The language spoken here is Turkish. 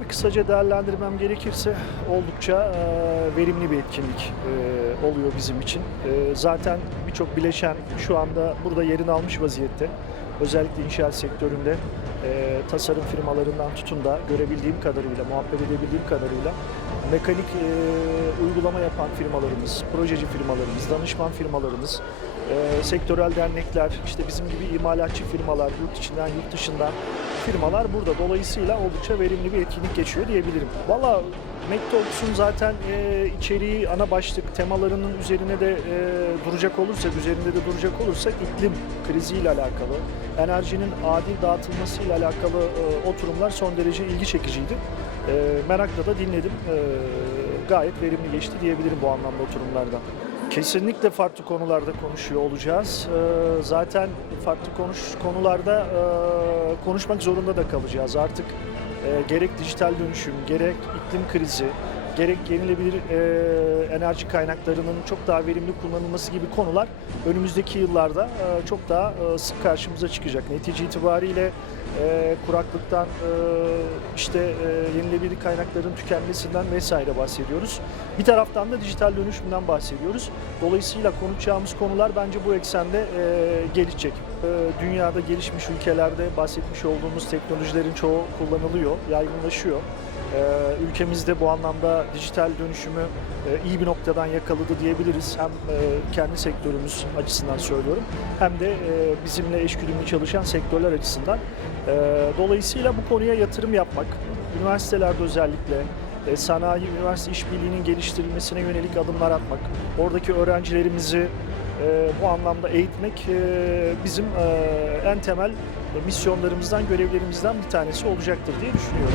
kısaca değerlendirmem gerekirse oldukça e, verimli bir etkinlik e, oluyor bizim için. E, zaten birçok bileşen şu anda burada yerini almış vaziyette. Özellikle inşaat sektöründe e, tasarım firmalarından tutun da görebildiğim kadarıyla, muhabbet edebildiğim kadarıyla mekanik e, uygulama yapan firmalarımız, projeci firmalarımız, danışman firmalarımız, e, sektörel dernekler, işte bizim gibi imalatçı firmalar, yurt içinden, yurt dışından firmalar burada. Dolayısıyla oldukça verimli bir etkinlik geçiyor diyebilirim. Valla McTalks'un zaten e, içeriği, ana başlık temalarının üzerine de e, duracak olursak, üzerinde de duracak olursak iklim kriziyle alakalı, enerjinin adil dağıtılmasıyla alakalı e, oturumlar son derece ilgi çekiciydi. E, merakla da dinledim. E, gayet verimli geçti diyebilirim bu anlamda oturumlardan. Kesinlikle farklı konularda konuşuyor olacağız. Ee, Zaten farklı konuş konularda e, konuşmak zorunda da kalacağız. Artık e, gerek dijital dönüşüm, gerek iklim krizi, gerek yenilebilir e, enerji kaynaklarının çok daha verimli kullanılması gibi konular önümüzdeki yıllarda e, çok daha e, sık karşımıza çıkacak. Netice itibariyle e, kuraklıktan, e, işte e, yenilebilir kaynakların tükenmesinden vesaire bahsediyoruz. Bir taraftan da dijital dönüşümden bahsediyoruz. Dolayısıyla konuşacağımız konular bence bu eksende e, gelişecek. E, dünyada gelişmiş ülkelerde bahsetmiş olduğumuz teknolojilerin çoğu kullanılıyor, yaygınlaşıyor. E, ülkemizde bu anlamda dijital dönüşümü e, iyi bir noktadan yakaladı diyebiliriz. Hem e, kendi sektörümüz açısından söylüyorum hem de e, bizimle eşgüdümlü çalışan sektörler açısından. E, dolayısıyla bu konuya yatırım yapmak, üniversitelerde özellikle e, sanayi, üniversite işbirliğinin geliştirilmesine yönelik adımlar atmak, oradaki öğrencilerimizi e, bu anlamda eğitmek e, bizim e, en temel misyonlarımızdan, görevlerimizden bir tanesi olacaktır diye düşünüyorum.